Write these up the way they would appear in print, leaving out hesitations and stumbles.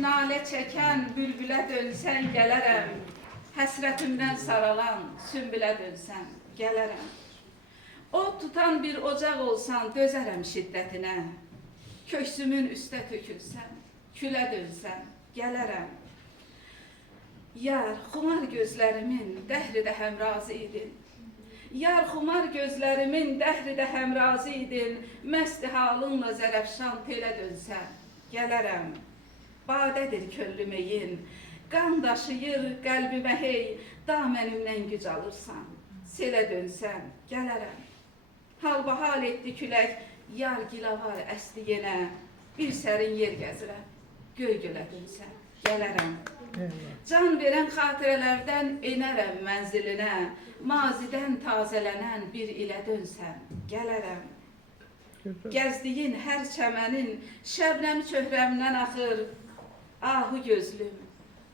nalə çəkən bülbülə dönsən gələrəm. Həsrətimdən saralan sümbülə dönsən gələrəm. Od tutan bir ocaq olsan dözərəm şiddətinə. Köksümün üstə tökülsən, külə dönsən gələrəm. Yar, xumar gözlərimin dəhridə həmrazı idin. Yar, xumar gözlərimin dəhridə həmrazı idin. Məsti halınla zərəfşan telə dönsən gələrəm. Badədir könlüməyin, qan daşıyır qəlbimə hey. Da mənimdən güc alırsan, selə dönsən gələrəm. Halbahal etdi külək, yar gilavar əsdi yenə. Bir sərin yer gəzirəm, göy gölə dönsən gələrəm. Can verən xatirələrdən enərəm mənzilinə. Mazidən tazələnən bir ilə dönsən gələrəm. Gəzdiyin hər çəmənin şəbnəm çöhrəmdən axır. Ahu gözlüm,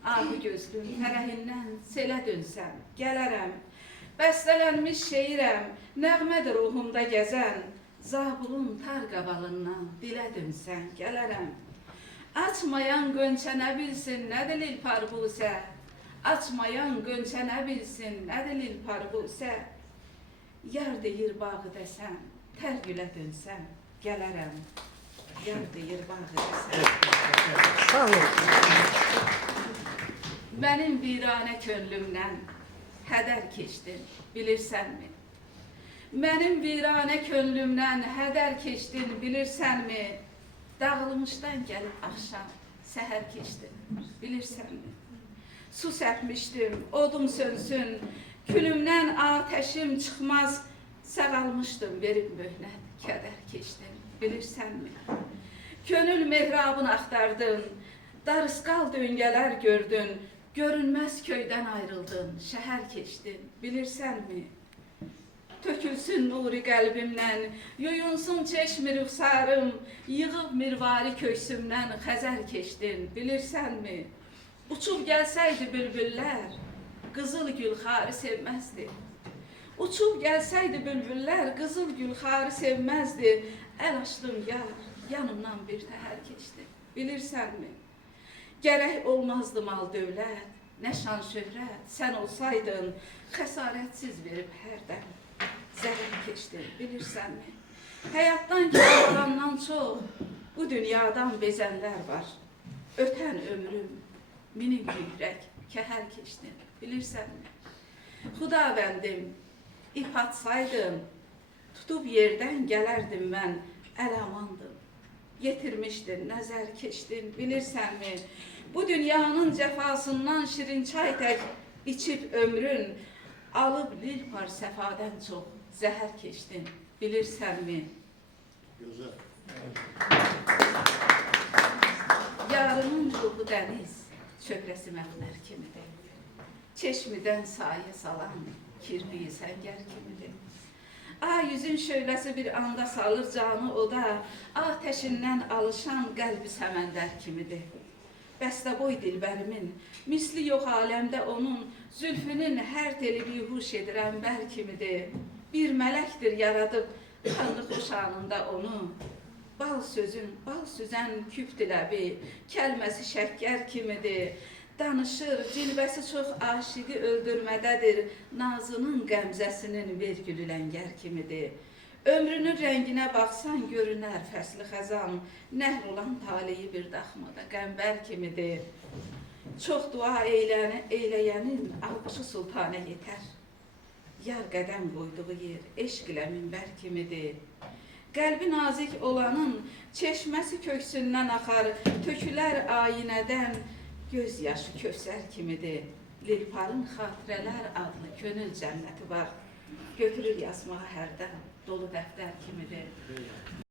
fərəhindən selə dönsən gələrəm. Bəstələnmiş şeirəm, nəğmədir ruhumda gəzən. Zabulun tar qabalından dilə dönsən gələrəm. Açmayan qönçə nə bilsin, nədir lil parbusə? Açmayan qönçə nə bilsin, nədir lil parbusə? Yar deyir bağı desən, tər gülə dönsən gələrəm. Yar deyir bağı desən. Sağ ol. Mənim viranə könlümdən hədər keçdin, bilirsənmi? Mənim viranə könlümdən hədər keçdin, bilirsənmi? Dağılmışdan gəlib axşam səhər keçdin, bilirsənmi? Su səpmişdim, odum sönsün, külümdən atəşim çıxmaz. Sağalmışdım, verib möhnət, kədər keçdin, bilirsənmi? Könül mehrabını axtardın, darısqal döngələr gördün. Görünməz köydən ayrıldın, şəhər keçdin, bilirsənmi? Tökülsün nuri qəlbimdən, yuyunsun çeşmi rüxsarım. Yığıb mirvari köksümdən xəzər keçdin, bilirsənmi? Uçub gəlsəydi bülbüllər, qızıl gülxarı sevməzdi. Uçub gəlsəydi bülbüllər, qızıl gülxarı sevməzdi. Əl açdım yar, yanımdan bir təhər keçdi, bilirsənmi? Gərək olmazdı mal dövlət, nə şan şöhrət, sən olsaydın, xəsarətsiz verib hərdən zəhər keçdin, bilirsənmi? Həyatdan kiralandan çox, bu dünyadan bezənlər var. Ötən ömrüm, minik yükrək, kəhər keçdin, bilirsənmi? Xudavəndim, ip atsaydın, tutub yerdən gələrdim mən, əl-amandım. Yetirmişdin, nəzər keçdin, bilirsənmi? Bu dünyanın cəfasından şirin çay tək içib ömrün, alıb lil par səfadən çox zəhər keçdin, bilirsənmi? Yarının ruhu dəniz, çöhrəsi məxmər kimidir. Çeşmidən sayə salan kirpiyi səngər kimidir. Ay yüzün şöyləsi bir anda salır canı oda, atəşindən alışan qəlbi səməndər kimidir. Bəstəboy dilbərimin, misli yox aləmdə onun, zülfünün hər teli bihuş edir əmbər kimidir. Bir mələkdir yaradıb tanrı xoşanında onu. Bal sözün, bal süzən küp diləbi, kəlməsi şəkkər kimidir. Danışır, cilbəsi çox aşiqi öldürmədədir, nazının qəmzəsinin vergülü ləngər kimidir. Ömrünün rənginə baxsan görünər fəsli xəzan, nəhl olan taleyi bir daxmada qəmbər kimidir. Çox dua eyləyənin alqışı sultanə yetər. Yar qədəm qoyduğu yer eşq ilə minbər kimidir. Qəlbi nazik olanın çeşməsi köksündən axar, tökülər ayinədən, göz yaşı kövsər kimidir. Lilparın xatirələr adlı könül cənnəti var. Götürür yazmağa hərdən, dolu dəftər kimidir.